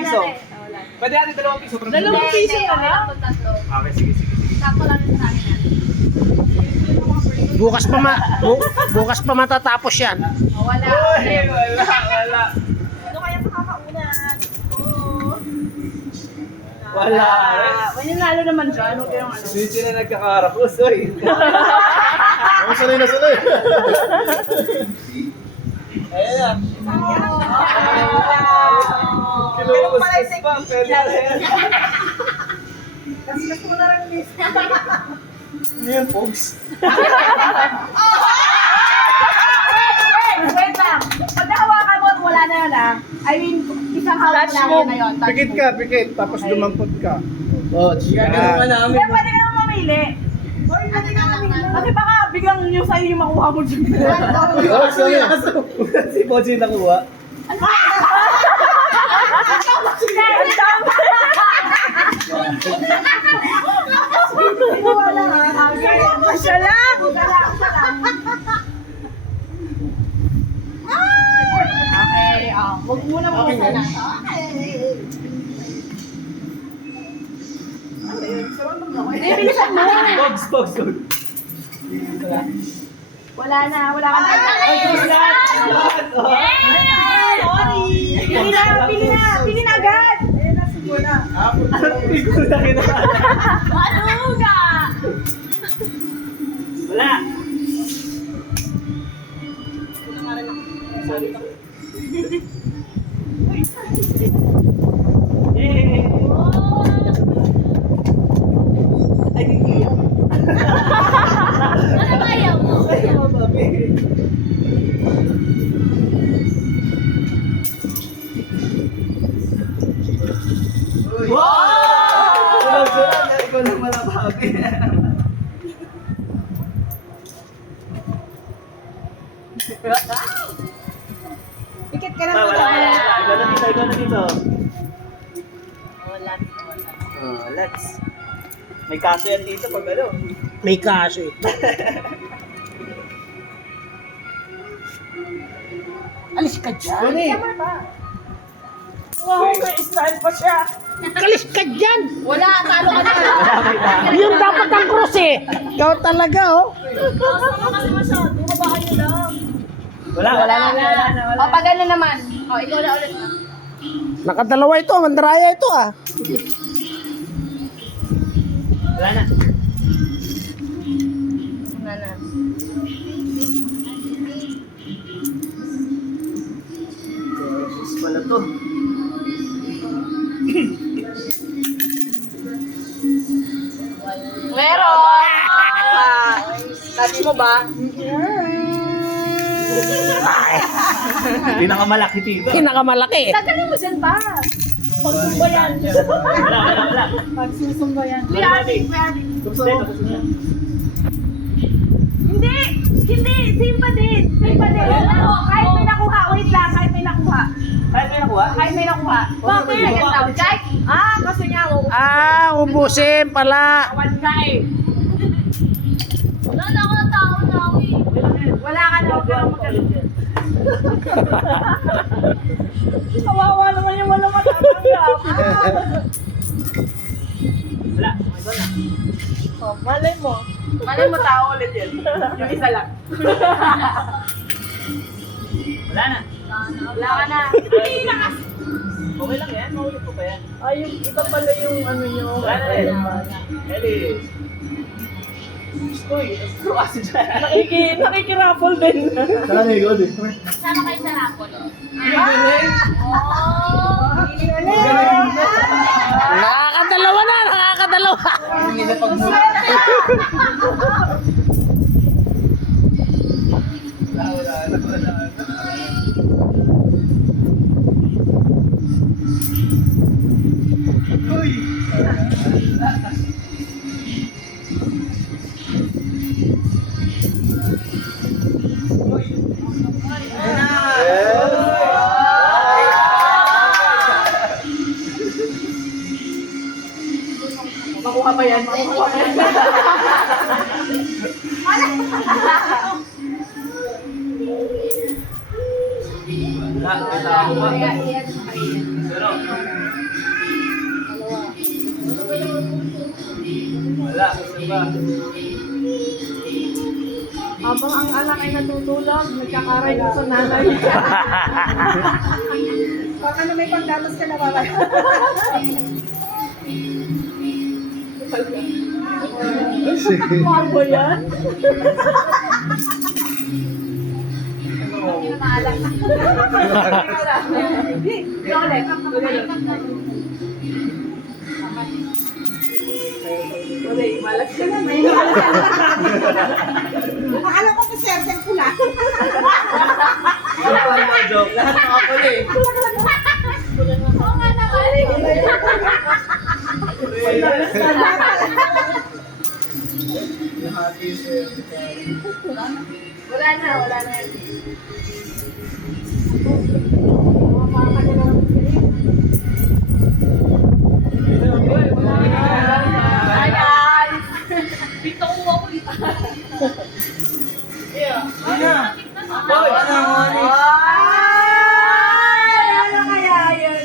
piso. Pwede natin 2 piso. 2 piso na lang. Okay, sige. Sakto lang yung sa akin yan. Bukas pa matatapos yan. Wala. Wala. Ano kaya makakaunan? Wala. Mananalo naman dyan. Huwag kayong ano. Hindi sila nagkakarapos, oy. Ang sanay na sanay. Ayan. Ganun pala yung Pa, pwede na yan. Kasi gusto mo na rin miss. Ano yan, folks? Wait lang. Pag nahawakan mo, wala na yun ah. I mean, isang hawak Touch lang mo. yun na yun. Touch Pikit mo. ka, pikit. Tapos dumampot ka. Oh, chika naman namin. Hindi, pwede ka naman mamili. Pwede ka mamili. Kasi baka biglang yung sa'yo yung makuha mo dyan. Si Pochi nakuha. Siya lang! Okay, huwag muna mo sana. Hindi, bilisan mo! Pogs. Wala na, wala ka na. Sorry! Pili na agad! Ayun na, siguro. Hindi ko na kinakala. Ano ka? Wala. Yay! Ay, hindi yan. Ano kaya mo? Ayaw, babi. Wow! Sunod, ikaw lang malababi. Pikit ka na Wala, muna. ikaw na dito. Wala. Let's. May kaso yan dito pag ano. May kaso eh. Alis ka dyan. Ano eh? Wow, may style pa siya. Alis ka dyan. Wala, talo ka na. Yun dapat ang cross eh. Ikaw talaga oh. Basta kasi masyado. Mabaan nyo lang. Wala na. O, pag ano naman. O, ikaw na ulit. Nakadalawa ito. Mandaraya ito ah. Wala na. Wala na. Jesus pala to. Meron! Touch mo ba? Pinakamalaki dito. Pinakamalaki eh. Tagalin mo dyan pa. Pagsumba yan. Wala. Pagsusumba yan. Gusto na. Hindi! Hindi! Same pa din! Kahit may nakuha. Wait lang, kahit may nakuha. Kahit may nakuha? Kahit may nakuha. Bakit? Kahit, kasi nga, Ubusin pala. kawan ka eh. Wala na ako ng tao na ako eh. Wala ka na, huwag ka lang magalit. Kawawa naman yung wala matatanggap. Wala. Ikaw na. Malay mo. Malay mo tao ulit yun. Yung isa lang. Wala na. Wala ka na. Ay, nakas. Okay lang yan. Mahulog ko pa yan. Ay, yung iba pala yung ano nyo. Wala na rin. Elis. Uy, gusto kasi dyan. Nakikiraffle din. Saan na ikaw din? Sama kayo sa rapol. Nakakadalawa na. Hindi na pagmula. Wala. Uy! Makuha pa yan. Makuha pa yan. Wala. Wala. Wala. Isa ba? Habang ang anak ay natutulog, nagkakaray ko sa nanay. Baka na may panggamas ka na wala. Sige. Marbo yan? Malas ka na. Akala ko pa sir pula. Joke. Lahat ng ako eh. Oo nga naman. Wala na. Ayan. Dito ko ako dito. Boy! Ano kaya yun?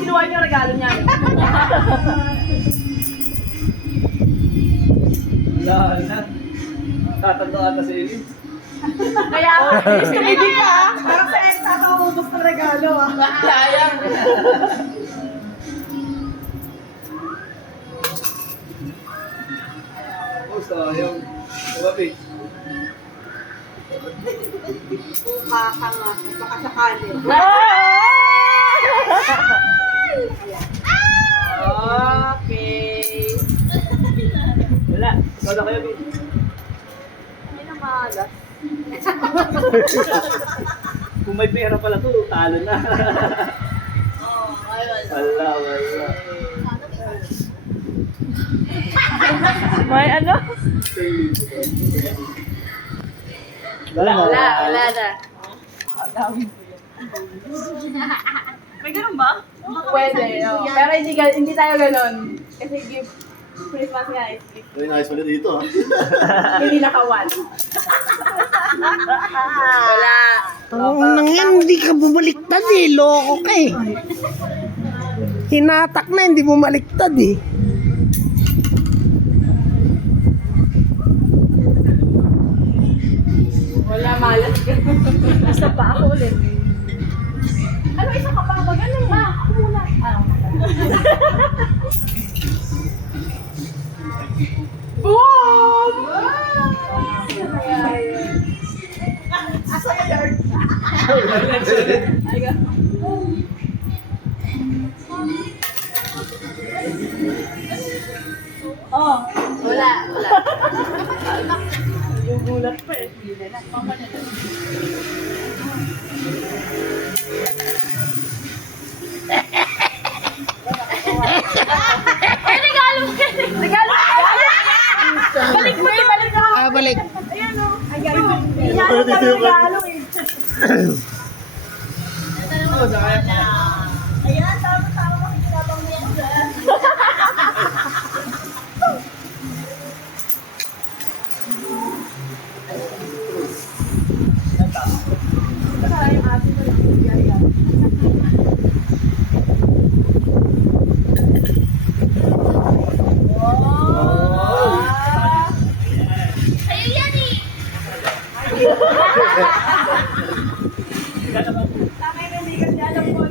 Kinuha niyo yung regalo niya. Wala na. Tatanda ata si Elin. Kaya, hindi ka. Parang sa ex ako ubos ng regalo. Sayang. Oh, sayang. Babi. Mukha ka nga. Baka sakali. Okay. Wala. Ikaw na kayo, Bin. Ay na malas. Kung may pera pala to, talo na. Wala. May ano? Wala na. May ganun ba? Pwede, no. Pero hindi tayo ganun. Kasi give Christmas nga is gift. Ay, nice pala dito ah. Hindi nakawan. Wala. Nang yan, hindi ka bumaliktad eh. Loko ka eh. Hinatak na, hindi bumaliktad eh. Wala malas ka. Isa pa ako ulit. Ano, isa ka pa ba? Ganun ba? Ako muna. Boom! Asa ka yard? Oh, wala. Yung gulat pa eh. Ay, regalo mo yan. Regalo! Balik mo eh, balik mo! Balik. Ayan o. Ayan. Regalo pa yung regalo eh. Ayan, tama-tama. Kinabang mo yan dyan. Saka yung ate mo lang. Ayan. Sa'yo yan eh. Tama yung hindi kasi alam ko.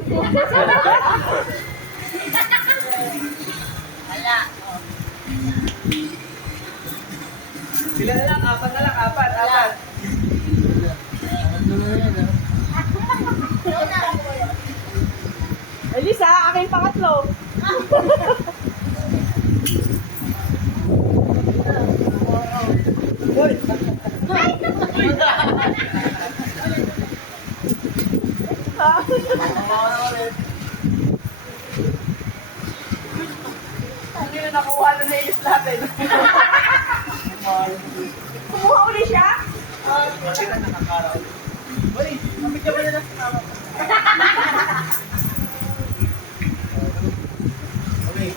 Wala. Sila na lang, apat. Elisa, aking pangatlo. Hindi na nakuha na nailis natin. Kumuha uli siya? Sila nakakaraw. Boy, mabigyan mo na lang sa tama. Okay.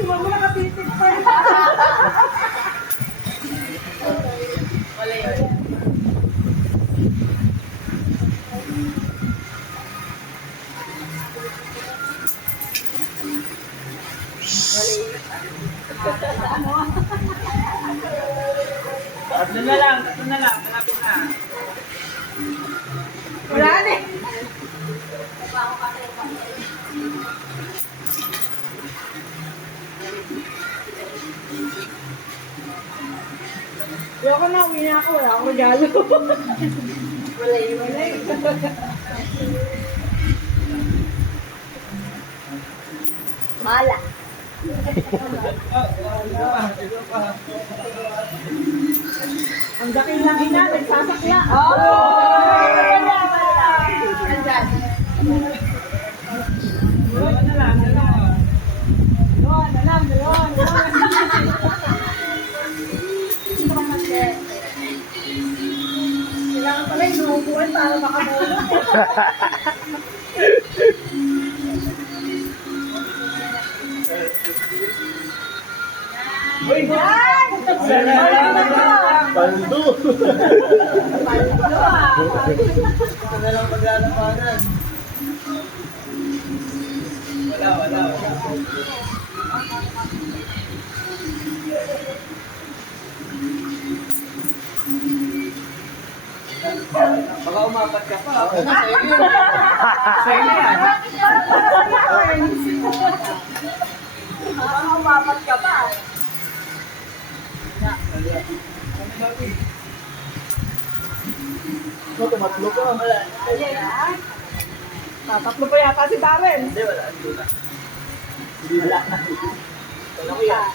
Tumama nakapitit pa. Wala yun. Tatlo na lang. Malapit na. Wala na eh. Ayoko na, uwi na ako. Wala akong regalo. Wala yun. Mala. Ang daking-laki na, nagsasakla. Oh! Nandyan. Dalawa na lang. Kailangan pala yung nubuan para makamulong. Uy! Pando. Ito na lang maglalapanan. Wala. Baka umapat ka pa. Okay na, sa'yo yun. Sa'yo na yan. Baka umapat ka pa. Tumatlo ka. Ayan. Tatatlo pa yata si Darren. Hindi, wala. Hindi na. Wala. Wala ko yan.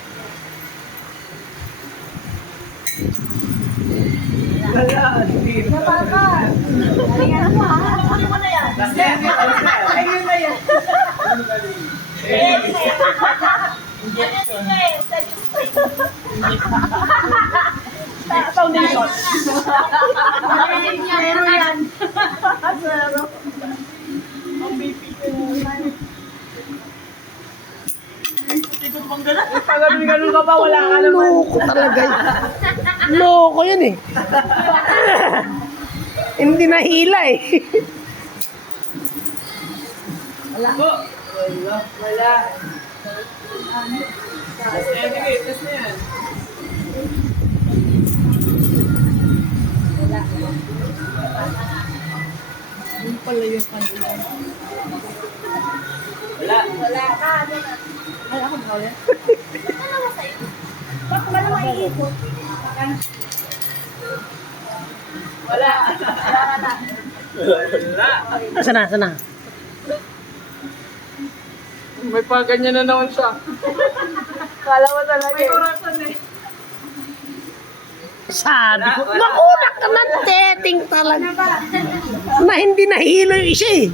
Wala. Hindi. Napaka. Alingan mo ha. Ano mo na yan? Last na yan. Last na yan. Ayun na yan. Foundation. Zero yan. Zero. Ang BP ko naman. Pag ganun ka ba, wala ka naman. Loko talaga yun. Loko yun eh. Hindi nahila eh. Wala. Wala. Last na yan. Last na yan. Yung pala yung kanila. Wala. Wala ka. Ay, ako na ulit. Bakit ba naman iikot? Wala. Wala. Sana. May paganyan na naman siya. Kala mo talaga. May corazon eh. Sabi ko, nakunak ka man, teting talaga. Na hindi nahilo yung isa eh.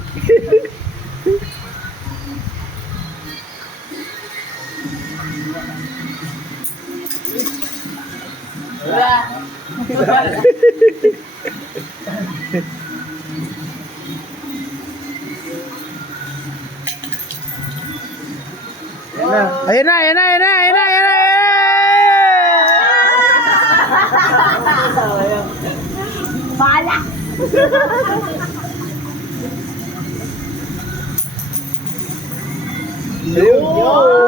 Wala. Ayun na. Bala! Ayun.